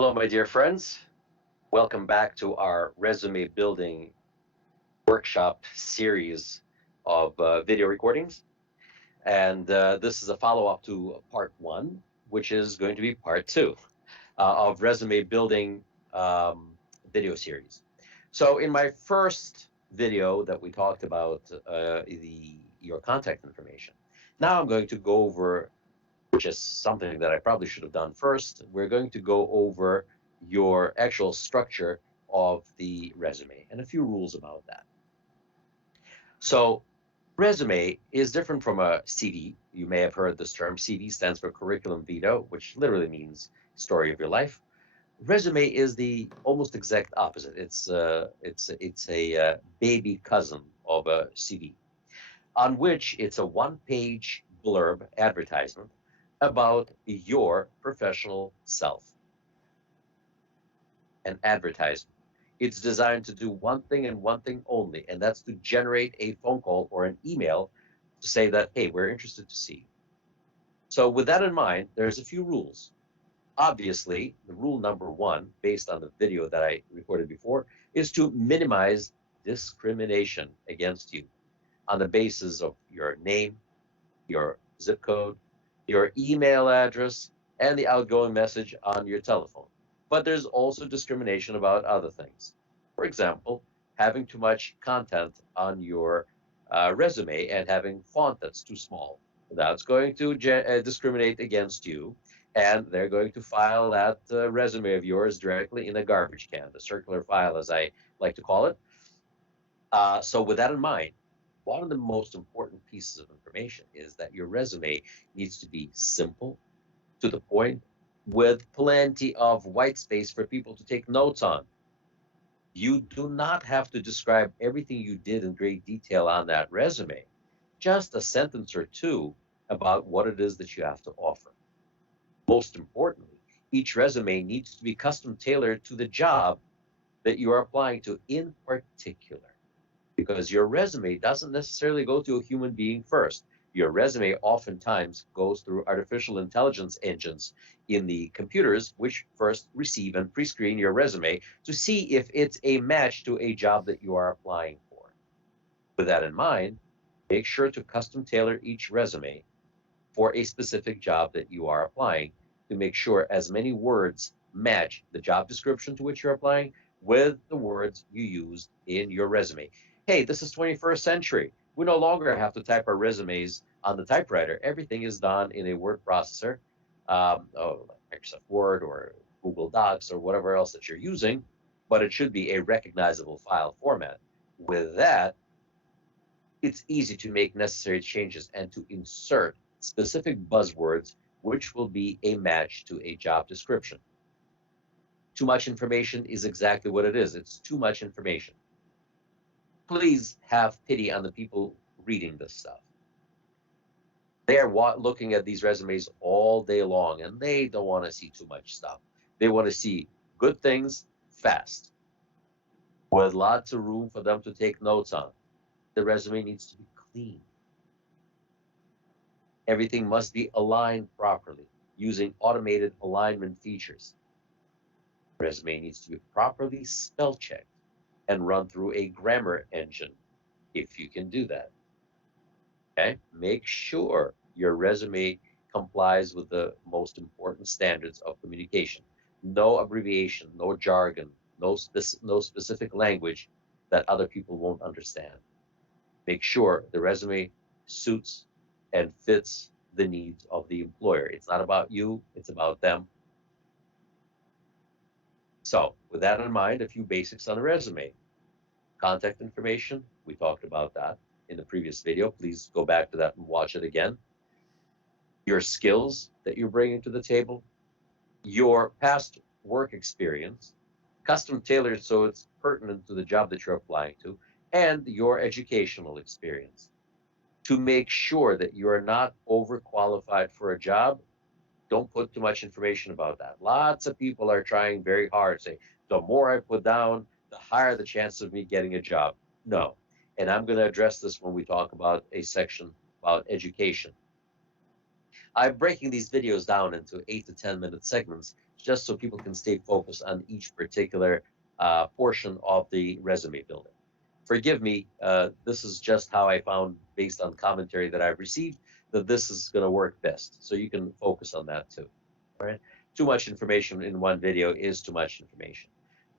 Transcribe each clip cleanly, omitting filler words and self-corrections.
Hello, my dear friends. Welcome back to our resume building workshop series of video recordings. And this is a follow-up to part one, which is going to be part two of resume building video series. So in my first video that we talked about your contact information, now I'm going to go over, which is something that I probably should have done first. We're going to go over your actual structure of the resume and a few rules about that. So resume is different from a CV. You may have heard this term. CV stands for curriculum vitae, which literally means story of your life. Resume is the almost exact opposite. It's a baby cousin of a CV, on which it's a one-page blurb advertisement about your professional self. An advertisement. It's designed to do one thing and one thing only, and that's to generate a phone call or an email to say that, hey, we're interested to see you. So with that in mind, there's a few rules. Obviously, the rule number one, based on the video that I recorded before, is to minimize discrimination against you on the basis of your name, your zip code, your email address, and the outgoing message on your telephone. But there's also discrimination about other things. For example, having too much content on your resume and having font that's too small. That's going to discriminate against you, and they're going to file that resume of yours directly in a garbage can, the circular file, as I like to call it. So with that in mind, one of the most important pieces of information is that your resume needs to be simple, to the point, with plenty of white space for people to take notes on. You do not have to describe everything you did in great detail on that resume, just a sentence or two about what it is that you have to offer. Most importantly, each resume needs to be custom tailored to the job that you are applying to in particular, because your resume doesn't necessarily go to a human being first. Your resume oftentimes goes through artificial intelligence engines in the computers, which first receive and pre-screen your resume to see if it's a match to a job that you are applying for. With that in mind, make sure to custom tailor each resume for a specific job that you are applying, to make sure as many words match the job description to which you're applying with the words you used in your resume. Hey, this is 21st century. We no longer have to type our resumes on the typewriter. Everything is done in a word processor, Microsoft Word or Google Docs or whatever else that you're using, but it should be a recognizable file format. With that, it's easy to make necessary changes and to insert specific buzzwords which will be a match to a job description. Too much information is exactly what it is. It's too much information. Please have pity on the people reading this stuff. They are looking at these resumes all day long, and they don't want to see too much stuff. They want to see good things fast, with lots of room for them to take notes on. The resume needs to be clean. Everything must be aligned properly using automated alignment features. The resume needs to be properly spell checked and run through a grammar engine, if you can do that. Okay? Make sure your resume complies with the most important standards of communication. No abbreviation, no jargon, no specific language that other people won't understand. Make sure the resume suits and fits the needs of the employer. It's not about you, it's about them. So with that in mind, a few basics on a resume. Contact information, we talked about that in the previous video. Please go back to that and watch it again. Your skills that you're bringing to the table, your past work experience, custom tailored so it's pertinent to the job that you're applying to, and your educational experience. To make sure that you are not overqualified for a job, don't put too much information about that. Lots of people are trying very hard, saying, the more I put down, the higher the chance of me getting a job. No. And I'm going to address this when we talk about a section about education. I'm breaking these videos down into 8 to 10-minute segments just so people can stay focused on each particular portion of the resume building. Forgive me, this is just how I found, based on commentary that I've received, that this is going to work best. So you can focus on that too. All right. Too much information in one video is too much information.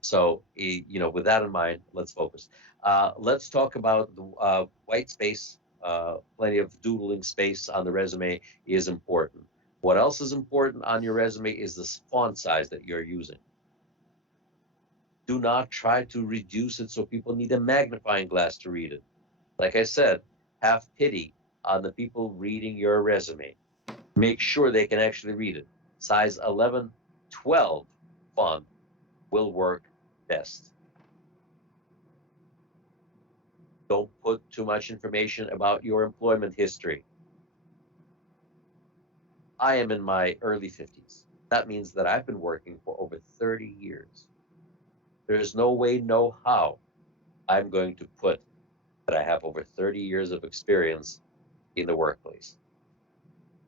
So, with that in mind, let's focus. Let's talk about the white space. Plenty of doodling space on the resume is important. What else is important on your resume is the font size that you're using. Do not try to reduce it so people need a magnifying glass to read it. Like I said, have pity on the people reading your resume. Make sure they can actually read it. Size 11, 12 font will work best. Don't put too much information about your employment history. I am in my early 50s. That means that I've been working for over 30 years. There's no way, no how I'm going to put that I have over 30 years of experience in the workplace.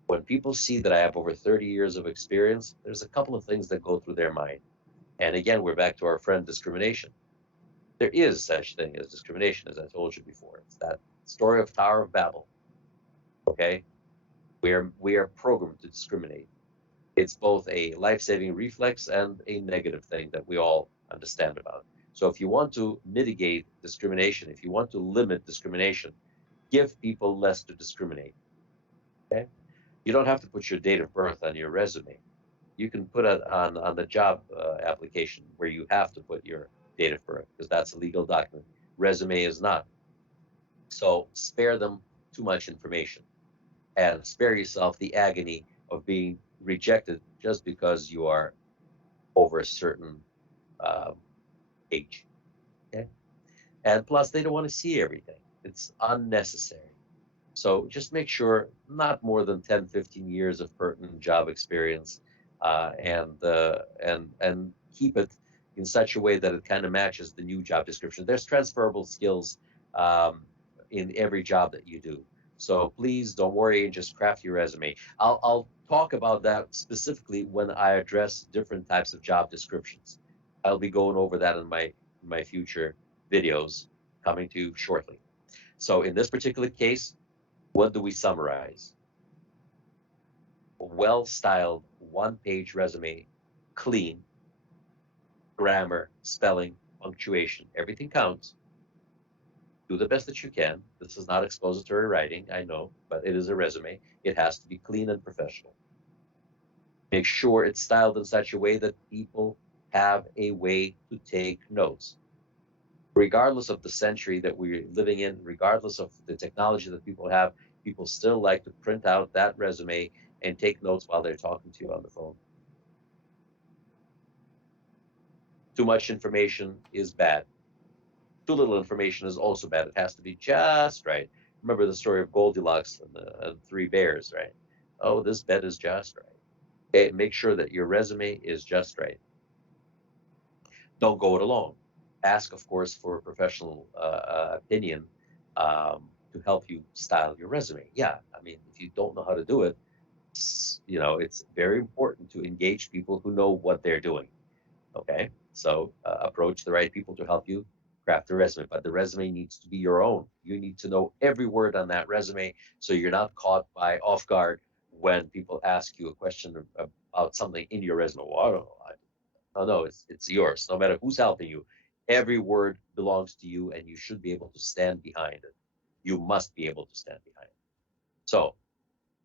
When people see that I have over 30 years of experience, there's a couple of things that go through their mind. And again, we're back to our friend discrimination. There is such thing as discrimination, as I told you before. It's that story of Tower of Babel. Okay? We are programmed to discriminate. It's both a life-saving reflex and a negative thing that we all understand about. So if you want to mitigate discrimination, if you want to limit discrimination, give people less to discriminate. Okay? You don't have to put your date of birth on your resume. You can put it on the job application where you have to put your date of birth, because that's a legal document. Resume is not. So spare them too much information and spare yourself the agony of being rejected just because you are over a certain um, age. Okay? And plus, they don't want to see everything. It's unnecessary. So just make sure not more than 10, 15 years of pertinent job experience, and keep it in such a way that it kind of matches the new job description. There's transferable skills in every job that you do. So please don't worry and just craft your resume. I'll talk about that specifically when I address different types of job descriptions. I'll be going over that in my future videos coming to you shortly. So in this particular case, what do we summarize? A well-styled one-page resume, clean, grammar, spelling, punctuation, everything counts. Do the best that you can. This is not expository writing, I know, but it is a resume. It has to be clean and professional. Make sure it's styled in such a way that people have a way to take notes. Regardless of the century that we're living in, regardless of the technology that people have, people still like to print out that resume and take notes while they're talking to you on the phone. Too much information is bad. Too little information is also bad. It has to be just right. Remember the story of Goldilocks and the three bears, right? Oh, this bed is just right. Okay, make sure that your resume is just right. Don't go it alone. Ask, of course, for a professional opinion to help you style your resume. Yeah, I mean, if you don't know how to do it, it's very important to engage people who know what they're doing. Okay, so approach the right people to help you craft the resume, but the resume needs to be your own. You need to know every word on that resume so you're not caught by off guard when people ask you a question about something in your resume. Well, I don't know. No, it's yours. No matter who's helping you, every word belongs to you, and you should be able to stand behind it. You must be able to stand behind it. So,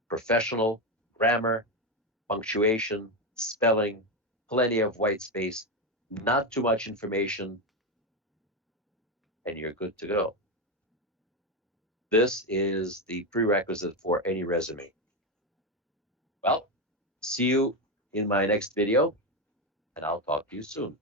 professional grammar, punctuation, spelling, plenty of white space, not too much information, and you're good to go. This is the prerequisite for any resume. Well, see you in my next video, and I'll talk to you soon.